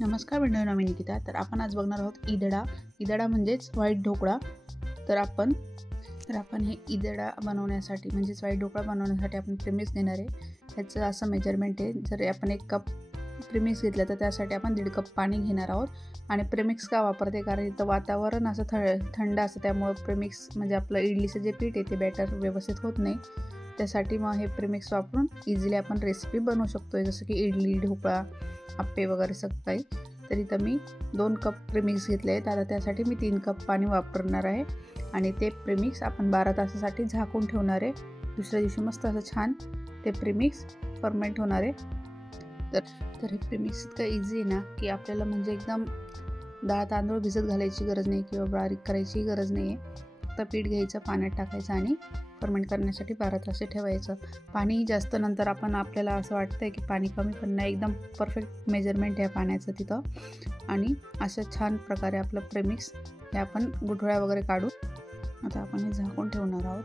नमस्कार मंडळींनो, मी निकिता. तर आपण आज बघणार आहोत ईदडा. ईदडा म्हणजेच व्हाईट ढोकळा. तर आपण हे ईदडा बनवण्यासाठी म्हणजेच व्हाईट ढोकळा बनवण्यासाठी आपण प्रेमिक्स घेणार आहे. ह्याचं असं मेजरमेंट आहे, जर आपण 1 कप प्रेमिक्स घेतलं तर त्यासाठी आपण 1.5 कप पाणी घेणार आहोत. आणि प्रेमिक्स का वापरते, कारण इथं वातावरण असं थंड असतं, त्यामुळे प्रेमिक्स म्हणजे आपलं इडलीचं जे पीठ आहे ते बॅटर व्यवस्थित होत नाही. त्यासाठी मग हे प्रेमिक्स वापरून इझिली आपण रेसिपी बनवू शकतो, जसं की इडली, ढोकळा, आप्पे वगैरे सगळं काही. तर इथं मी 2 कप प्रेमिक्स घेतले आहेत. आता त्यासाठी मी 3 कप पाणी वापरणार आहे आणि ते प्रेमिक्स आपण 12 तासासाठी झाकून ठेवणार आहे. दुसऱ्या दिवशी मस्त असं छान ते प्रेमिक्स फर्मेंट होणार आहे. तर हे प्रेमिक्स इतकं इझी आहे ना, की आपल्याला म्हणजे एकदम डाळ तांदूळ भिजत घालायची गरज नाही किंवा बारीक करायची गरज नाही आहे. फक्त पीठ घ्यायचं, पाण्यात टाकायचं आणि फर्मेंट करण्यासाठी 12 तास ठेवायचं. पाणी जास्त नंतर आपल्याला असं वाटतं आहे की पाणी कमी, पण नाही, एकदम परफेक्ट मेजरमेंट आहे पाण्याचं तिथं. आणि असं छान प्रकारे आपलं प्रेमिक्स हे आपण गुठळ्या वगैरे काढून आता आपण हे झाकून ठेवणार आहोत.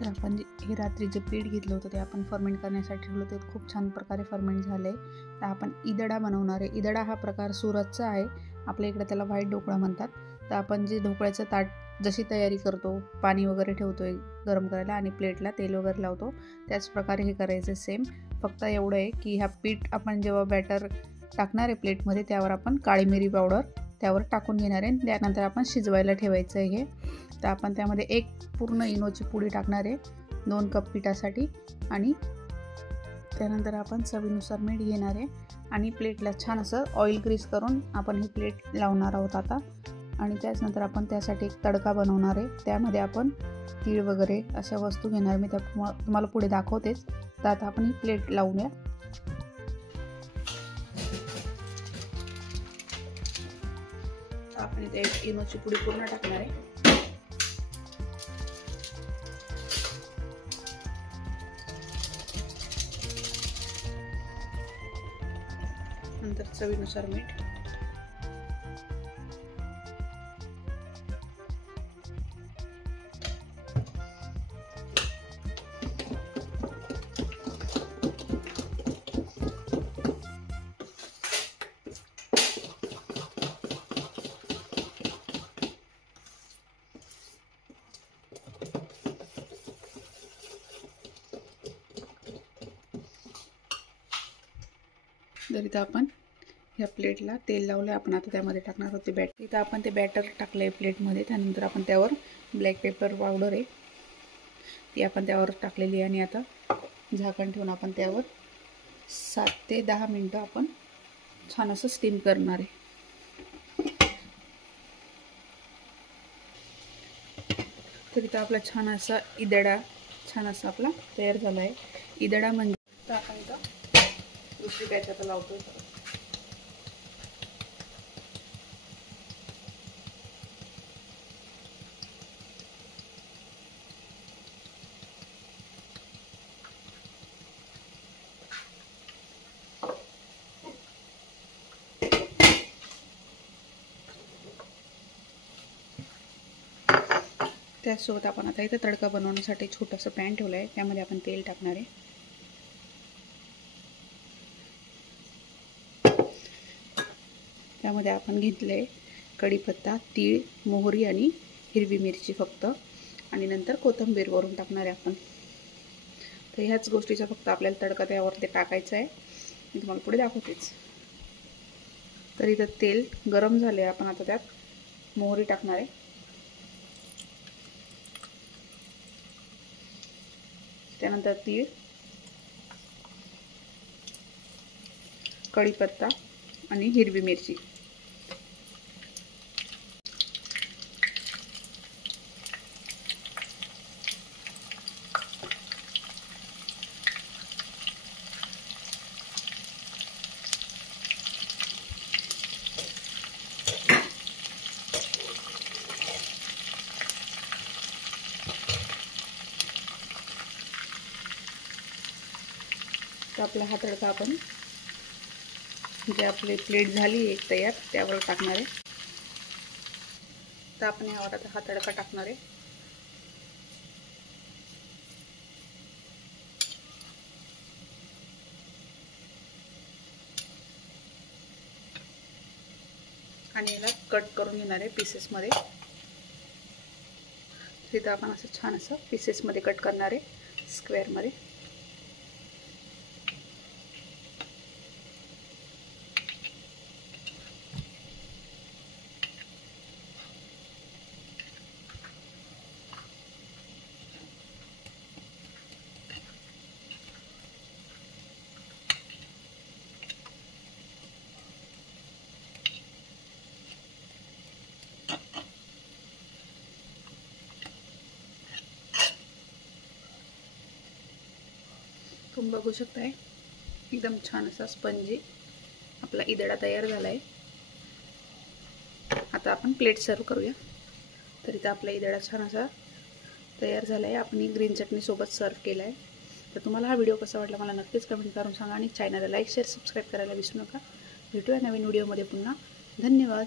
तर आपण हे रात्री जे पीठ घेतलं होतं ते आपण फर्मेंट करण्यासाठी ठेवलं, ते खूप छान प्रकारे फर्मेंट झालं आहे. तर आपण ईदडा बनवणार आहे. ईदडा हा प्रकार सुरतचा आहे, आपल्या इकडे त्याला व्हाईट ढोकळा म्हणतात. तर आपण जे ढोकळ्याचं ताट जशी तयारी करतो, पाणी वगैरे ठेवतो गरम करायला आणि प्लेटला तेल वगैरे लावतो, त्याच प्रकारे हे करायचं सेम. फक्त एवढं आहे की ह्या पीठ आपण जेव्हा बॅटर टाकणार आहे प्लेटमध्ये, त्यावर आपण काळी मिरी पावडर त्यावर टाकून घेणार आहे. त्यानंतर आपण शिजवायला ठेवायचं आहे हे. तर आपण त्यामध्ये 1 पूर्ण इनोची पुडी टाकणार आहे 2 कप पिठासाठी. आणि त्यानंतर आपण चवीनुसार मीठ घेणार आहे आणि प्लेटला छान असं ऑइल ग्रीस करून आपण ही प्लेट लावणार आहोत आता. आणि त्याचनंतर आपण त्यासाठी एक तडका बनवणार आहे. त्यामध्ये आपण तीळ वगैरे अशा वस्तू घेणार. मी तुम्हाला पुढे दाखवतेच. तर आता आपण ही प्लेट लावूया. आपण इथे 1 इनोची पुडी पूर्ण टाकणार आहे. नंतर चवीनुसार मीठ. तर इथं आपण ह्या प्लेटला तेल लावलं, आपण आता त्यामध्ये टाकणार आहोत ते बॅटर. इथं आपण ते बॅटर टाकलं आहे प्लेटमध्ये. त्यानंतर आपण त्यावर ब्लॅक पेपर पावडर आहे ती आपण त्यावर टाकलेली आहे. आणि आता झाकण ठेवून आपण त्यावर 7 ते 10 मिनटं आपण छान असं स्टीम करणार आहे. तर इथं आपला छान असा ईदडा छान असा आपला तयार झाला आहे. ईदडा म्हणजे आपण इथं दुसरी बॅच आता लावतोय. त्याचसोबत आपण आता इथं तडका बनवण्यासाठी छोटंसं पॅन ठेवलं आहे. त्यामध्ये आपण तेल टाकणार आहे. त्यामध्ये आपण घेतले कढीपत्ता, तीळ, मोहरी आणि हिरवी मिरची फक्त. आणि नंतर कोथिंबीर वरून टाकणार आहे आपण. तर ह्याच गोष्टीचा फक्त आपल्याला तडका त्यावर ते टाकायचा आहे. मी तुम्हाला पुढे दाखवतेच. तर इथं तेल गरम झाले, आपण आता त्यात मोहरी टाकणार आहे. त्यानंतर तीळ, कढीपत्ता आणि हिरवी मिरची. तर आपला हा तडका आपण जे आपली प्लेट झाली एक तयार त्यावर टाकणार आहे. तर आपण यावर आता हा तडका टाकणार आहे. आणि याला कट करून घेणार आहे पीसेसमध्ये. तिथं आपण असं छान असं पीसेसमध्ये कट करणार आहे स्क्वेअरमध्ये. तुम्ही बघू शकताय एकदम छान असा स्पंजी आपला इदडा तयार झाला आहे. आता आपण प्लेट सर्व करूया. तर इथं आपला इदडा छान असा तयार झाला आहे. आपण ग्रीन चटणी सोबत सर्व केला आहे. तर तुम्हाला हा व्हिडिओ कसा वाटला मला नक्कीच कमेंट करून सांगा आणि चॅनलला लाईक शेअर सबस्क्राईब करायला विसरू नका. भेटूया नवीन व्हिडिओमध्ये पुन्हा. धन्यवाद.